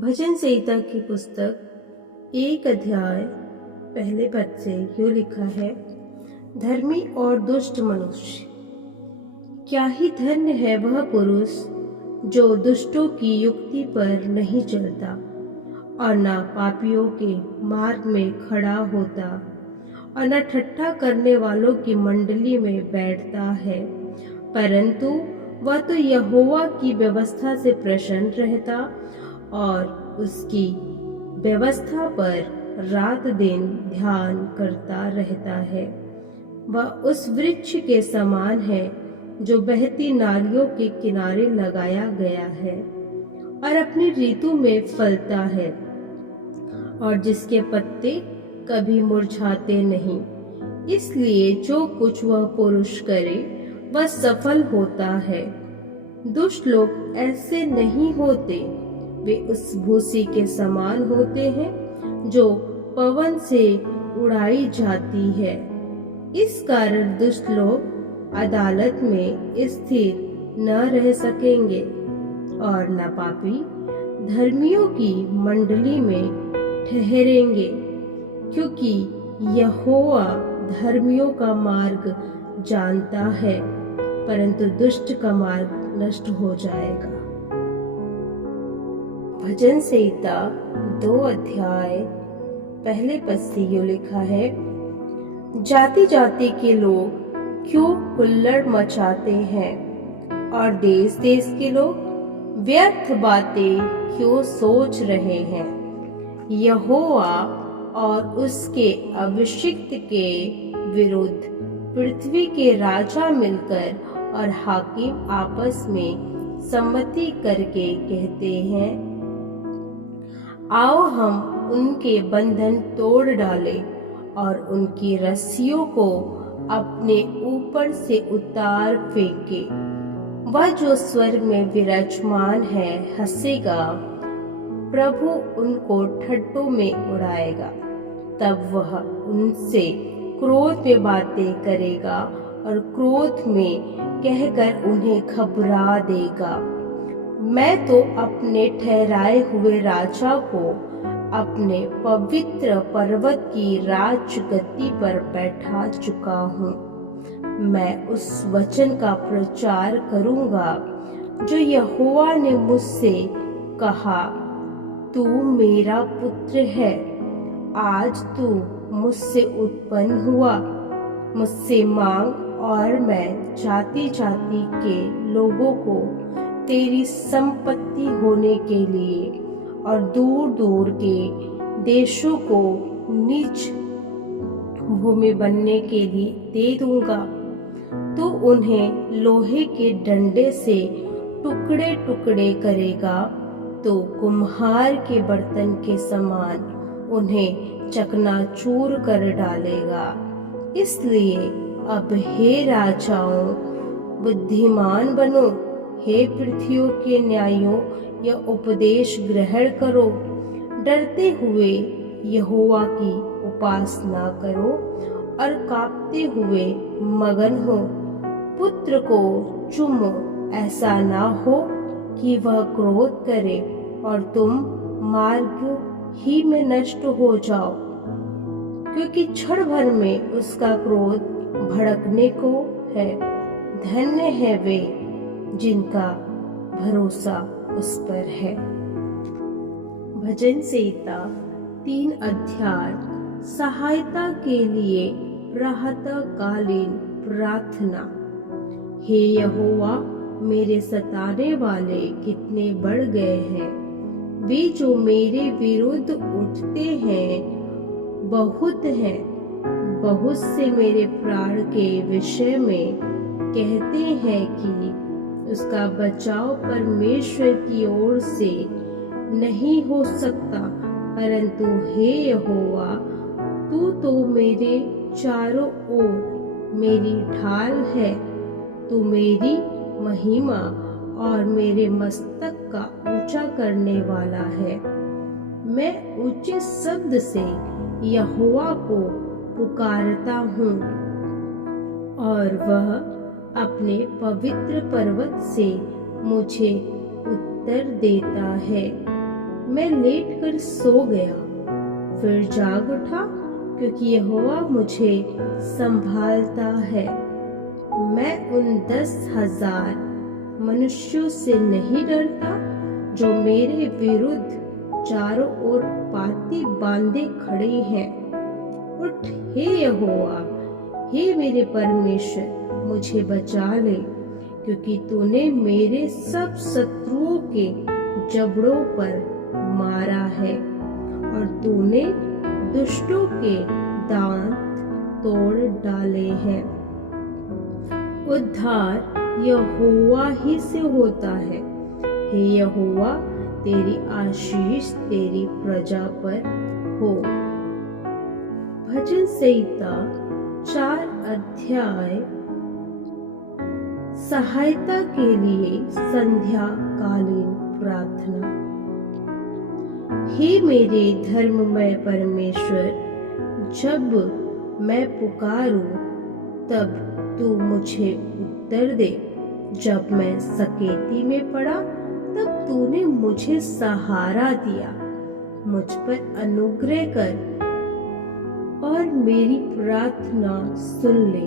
भजन संहिता की पुस्तक 1 अध्याय पहले पद से यूं लिखा है। धर्मी और दुष्ट मनुष्य। क्या ही धन्य है वह पुरुष जो दुष्टों की युक्ति पर नहीं चलता और न पापियों के मार्ग में खड़ा होता और न ठट्ठा करने वालों की मंडली में बैठता है, परंतु वह तो यहोवा की व्यवस्था से प्रसन्न रहता और उसकी व्यवस्था पर रात दिन ध्यान करता रहता है। वह उस वृक्ष के समान है जो बहती नालियों के किनारे लगाया गया है और अपनी ऋतु में फलता है और जिसके पत्ते कभी मुरझाते नहीं। इसलिए जो कुछ वह पुरुष करे वह सफल होता है। दुष्ट लोग ऐसे नहीं होते, वे उस भूसी के समान होते हैं जो पवन से उड़ाई जाती है। इस कारण दुष्ट लोग अदालत में स्थिर न रह सकेंगे और न पापी धर्मियों की मंडली में ठहरेंगे, क्योंकि यहोवा धर्मियों का मार्ग जानता है, परंतु दुष्ट का मार्ग नष्ट हो जाएगा। भजन संहिता 2 अध्याय पहले पद से यूं लिखा है। जाति जाति के लोग क्यों हुल्लड़ मचाते हैं और देश देश के लोग व्यर्थ बातें क्यों सोच रहे हैं। यहोवा और उसके अभिषिक्त के विरुद्ध पृथ्वी के राजा मिलकर और हाकिम आपस में सम्मति करके कहते हैं, आओ हम उनके बंधन तोड़ डालें और उनकी रस्सियों को अपने ऊपर से उतार फेंके। वह जो स्वर्ग में विराजमान है हंसेगा, प्रभु उनको ठट्ठों में उड़ाएगा। तब वह उनसे क्रोध में बातें करेगा और क्रोध में कहकर उन्हें घबरा देगा। मैं तो अपने ठहराए हुए राजा को अपने पवित्र पर्वत की राजगद्दी पर बैठा चुका हूँ। मैं उस वचन का प्रचार करूँगा जो यहोवा ने मुझसे कहा, तू मेरा पुत्र है, आज तू मुझसे उत्पन्न हुआ। मुझसे मांग और मैं जाति जाति के लोगों को तेरी संपत्ति होने के लिए और दूर दूर के देशों को निज भूमि बनने के लिए दे दूंगा। तू उन्हें लोहे के डंडे से टुकड़े टुकड़े करेगा, तो कुम्हार के बर्तन के समान उन्हें चकनाचूर कर डालेगा। इसलिए अब हे राजाओं, बुद्धिमान बनो, हे पृथ्वियों के न्यायों, यह उपदेश ग्रहण करो। डरते हुए यहोवा की उपासना करो और कांपते हुए मगन हो। पुत्र को चूमो, ऐसा ना हो कि वह क्रोध करे और तुम मार्ग ही में नष्ट हो जाओ, क्योंकि क्षण भर में उसका क्रोध भड़कने को है। धन्य है वे जिनका भरोसा उस पर है। भजन संहिता 3 अध्याय सहायता के लिए प्रातःकालीन प्रार्थना। हे यहोवा, मेरे सताने वाले कितने बढ़ गए हैं, वे जो मेरे विरुद्ध उठते हैं बहुत हैं। बहुत से मेरे प्राण के विषय में कहते हैं कि उसका बचाव परमेश्वर की ओर से नहीं हो सकता, परंतु हे यहोवा, तू तो मेरे चारों ओर मेरी ढाल है। तू मेरी महिमा और मेरे मस्तक का ऊंचा करने वाला है। मैं ऊंचे शब्द से यहोवा को पुकारता हूँ और वह अपने पवित्र पर्वत से मुझे उत्तर देता है। मैं लेटकर सो गया, फिर जाग उठा क्योंकि यहोवा मुझे संभालता है। मैं उन 10,000 मनुष्यों से नहीं डरता जो मेरे विरुद्ध चारों ओर पाती बांधे खड़े हैं। उठ हे यहोवा, हे मेरे परमेश्वर, मुझे बचा ले, क्योंकि तूने मेरे सब शत्रुओं के जबड़ों पर मारा है और तूने दुष्टों के दांत तोड़ डाले हैं। उद्धार यहोवा ही से होता है। हे यहोवा, तेरी आशीष तेरी प्रजा पर हो। भजन संहिता 4 अध्याय। सहायता के लिए संध्या कालीन प्रार्थना। हे मेरे धर्ममय परमेश्वर, जब मैं पुकारूं तब तू मुझे उत्तर दे। जब मैं सकेती में पड़ा तब तूने मुझे सहारा दिया। मुझ पर अनुग्रह कर और मेरी प्रार्थना सुन ले।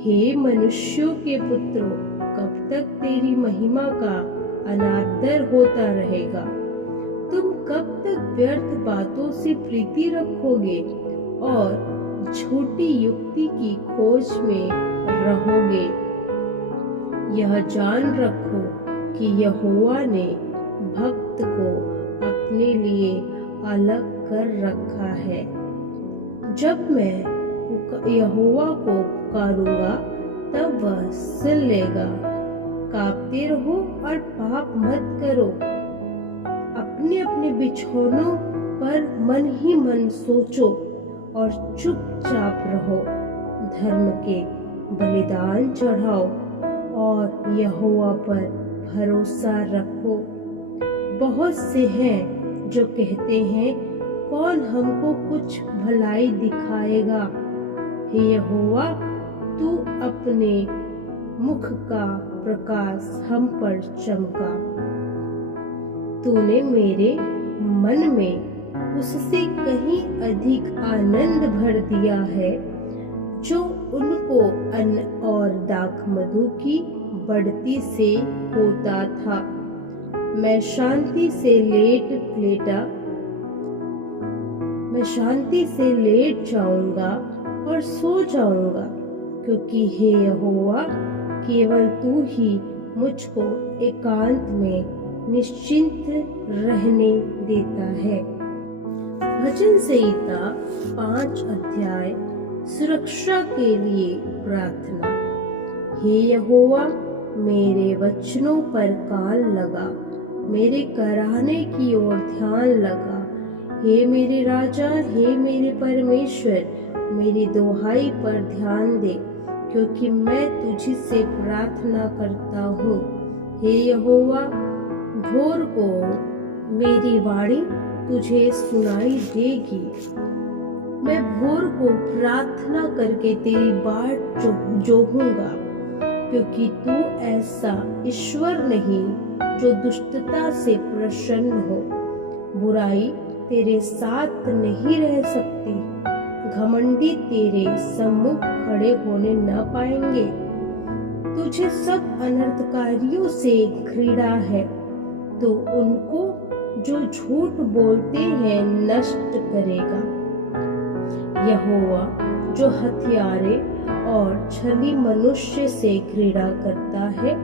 हे मनुष्यों के पुत्रों, कब तक तेरी महिमा का अनादर होता रहेगा? तुम कब तक व्यर्थ बातों से प्रीति रखोगे और झूठी युक्ति की खोज में रहोगे? यह जान रखो कि यहोवा ने भक्त को अपने लिए अलग कर रखा है। जब मैं यहोवा को पुकारूंगा तब वह सुन लेगा। कांपते रहो और पाप मत करो। अपने अपने बिछौनों पर मन ही मन सोचो और चुपचाप रहो। धर्म के बलिदान चढ़ाओ और यहोवा पर भरोसा रखो। बहुत से हैं जो कहते हैं, कौन हमको कुछ भलाई दिखाएगा? हे यहोवा, तू अपने मुख का प्रकाश हम पर चमका। तूने मेरे मन में उससे कहीं अधिक आनंद भर दिया है, जो उनको अन्न और दाख मधु की बढ़ती से होता था। मैं शांति से लेट जाऊंगा और सो जाऊंगा, क्योंकि हे यहोवा, केवल तू ही मुझको एकांत में निश्चिंत रहने देता है। भजन संहिता 5 अध्याय। सुरक्षा के लिए प्रार्थना। हे यहोवा, मेरे वचनों पर कान लगा, मेरे कराहने की ओर ध्यान लगा। हे मेरे राजा, हे मेरे परमेश्वर, मेरी दुहाई पर ध्यान दे, क्योंकि मैं तुझी से प्रार्थना करता हूँ। हे यहोवा, भोर को मेरी वाणी तुझे सुनाई देगी। मैं भोर को प्रार्थना करके तेरी बाट जोहूंगा, क्योंकि तू ऐसा ईश्वर नहीं जो दुष्टता से प्रसन्न हो। बुराई तेरे साथ नहीं रह सकती। घमंडी तेरे सम्मुख खड़े होने न पाएंगे। तुझे सब अनर्थकारियों से घृणा है, तो उनको जो झूठ बोलते हैं नष्ट करेगा। यहोवा जो हत्यारे और छली मनुष्य से घृणा करता है,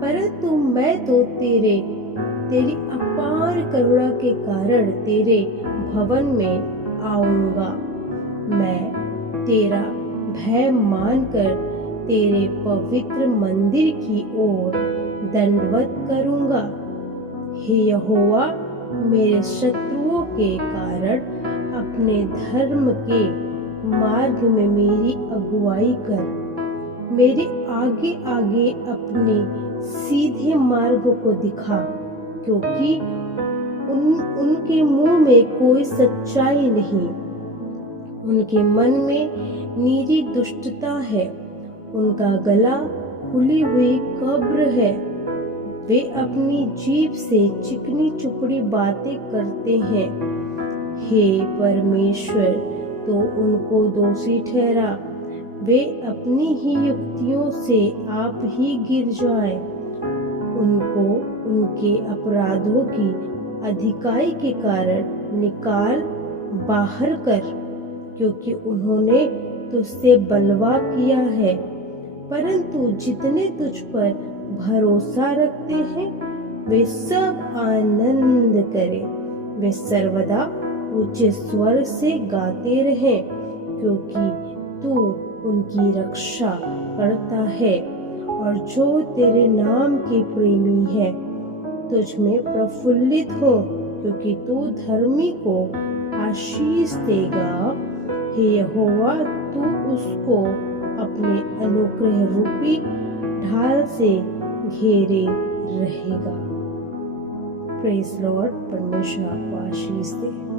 परंतु मैं तो तेरी अपार करुणा के कारण तेरे भवन में आऊंगा। मैं तेरा भय मानकर तेरे पवित्र मंदिर की ओर दंडवत करूंगा। हे यहोवा, मेरे शत्रुओं के कारण अपने धर्म के मार्ग में मेरी अगुवाई कर। मेरे आगे आगे अपने सीधे मार्ग को दिखा, क्योंकि उनके मुंह में कोई सच्चाई नहीं। उनके मन में नीरी दुष्टता है। उनका गला खुली हुई कब्र है। वे अपनी जीभ से चिकनी चुपड़ी बातें करते हैं। हे परमेश्वर, तो उनको दोषी ठहरा। वे अपनी ही युक्तियों से आप ही गिर जाएं। उनको उनके अपराधों की अधिकाई के कारण निकाल बाहर कर, क्योंकि उन्होंने तुझसे बलवा किया है। परंतु जितने तुझ पर भरोसा रखते हैं वे सब आनंद करें। वे सर्वदा ऊंचे स्वर से गाते रहें, क्योंकि तू उनकी रक्षा करता है और जो तेरे नाम के प्रेमी है तुझ में प्रफुल्लित हो, क्योंकि तू धर्मी को आशीष देगा। हे यहोवा, तू उसको अपने अनुग्रह रूपी ढाल से घेरे रहेगा। Praise Lord. परमेश्वर आपको आशीष दे।